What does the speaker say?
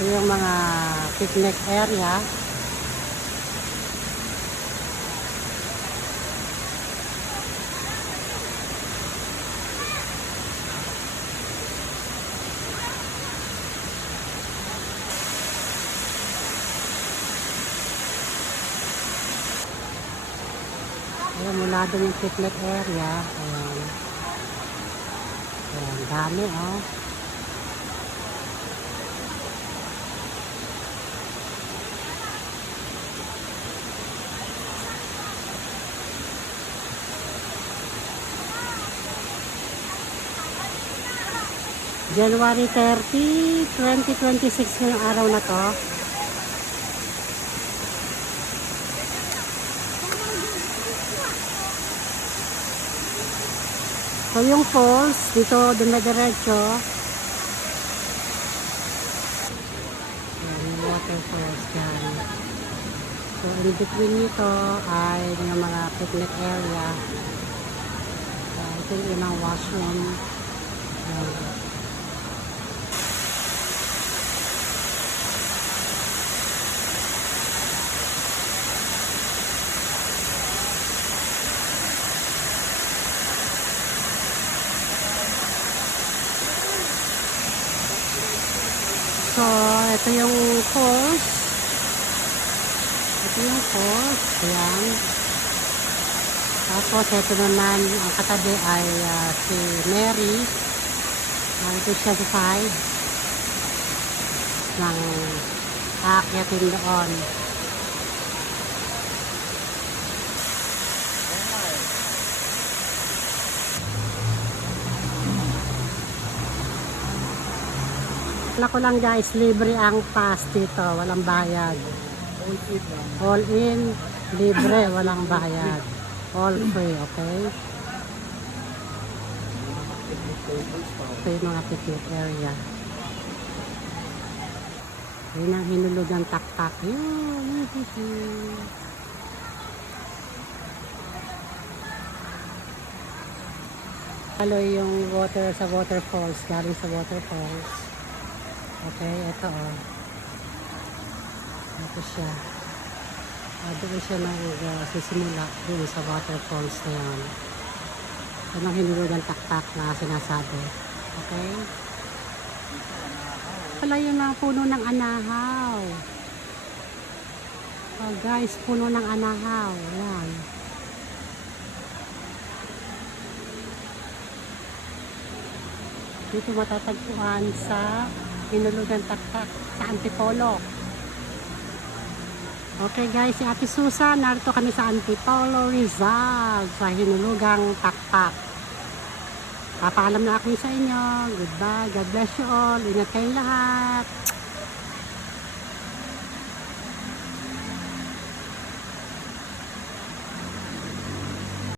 Ito yung mga picnic area. Ayan, mula doon yung picnic area. Ayan. Ayan, dami oh. January 30, 2026 ngayong araw na to. So yung falls, dito dumediretso. Yung waterfalls dyan. So in between nito ay yung mga picnic area. Ito yung mga washroom. So, ito yung falls. Ito yung falls. Ayan. Tapos, ito naman, ang katabi ay si Mary. Ito siya sa side ng aakyatin doon. Wala ko lang guys, libre ang pass dito, walang bayad. All in, libre, walang bayad. All free, okay? Ito yung mga picnic area. Yun ang hinulog ng taktak. Yun. Halo yung water sa waterfalls, galing sa waterfalls. Okay, ito oh. Ito siya. Doon siya nagsisimula doon sa waterfalls na yan. Ito ang hinulog ng taktak na sinasabi. Okay? Pala yung mga puno ng anahaw. Oh guys, puno ng anahaw. Yan. Dito matatagpuan sa hinulugan taktak sa Antipolo. Okay guys, si Ate Susan, narito kami sa Antipolo, Rizal, sa hinulugang taktak. Papaalam na ako sa inyo. Goodbye. God bless you all. Ingat kayong lahat.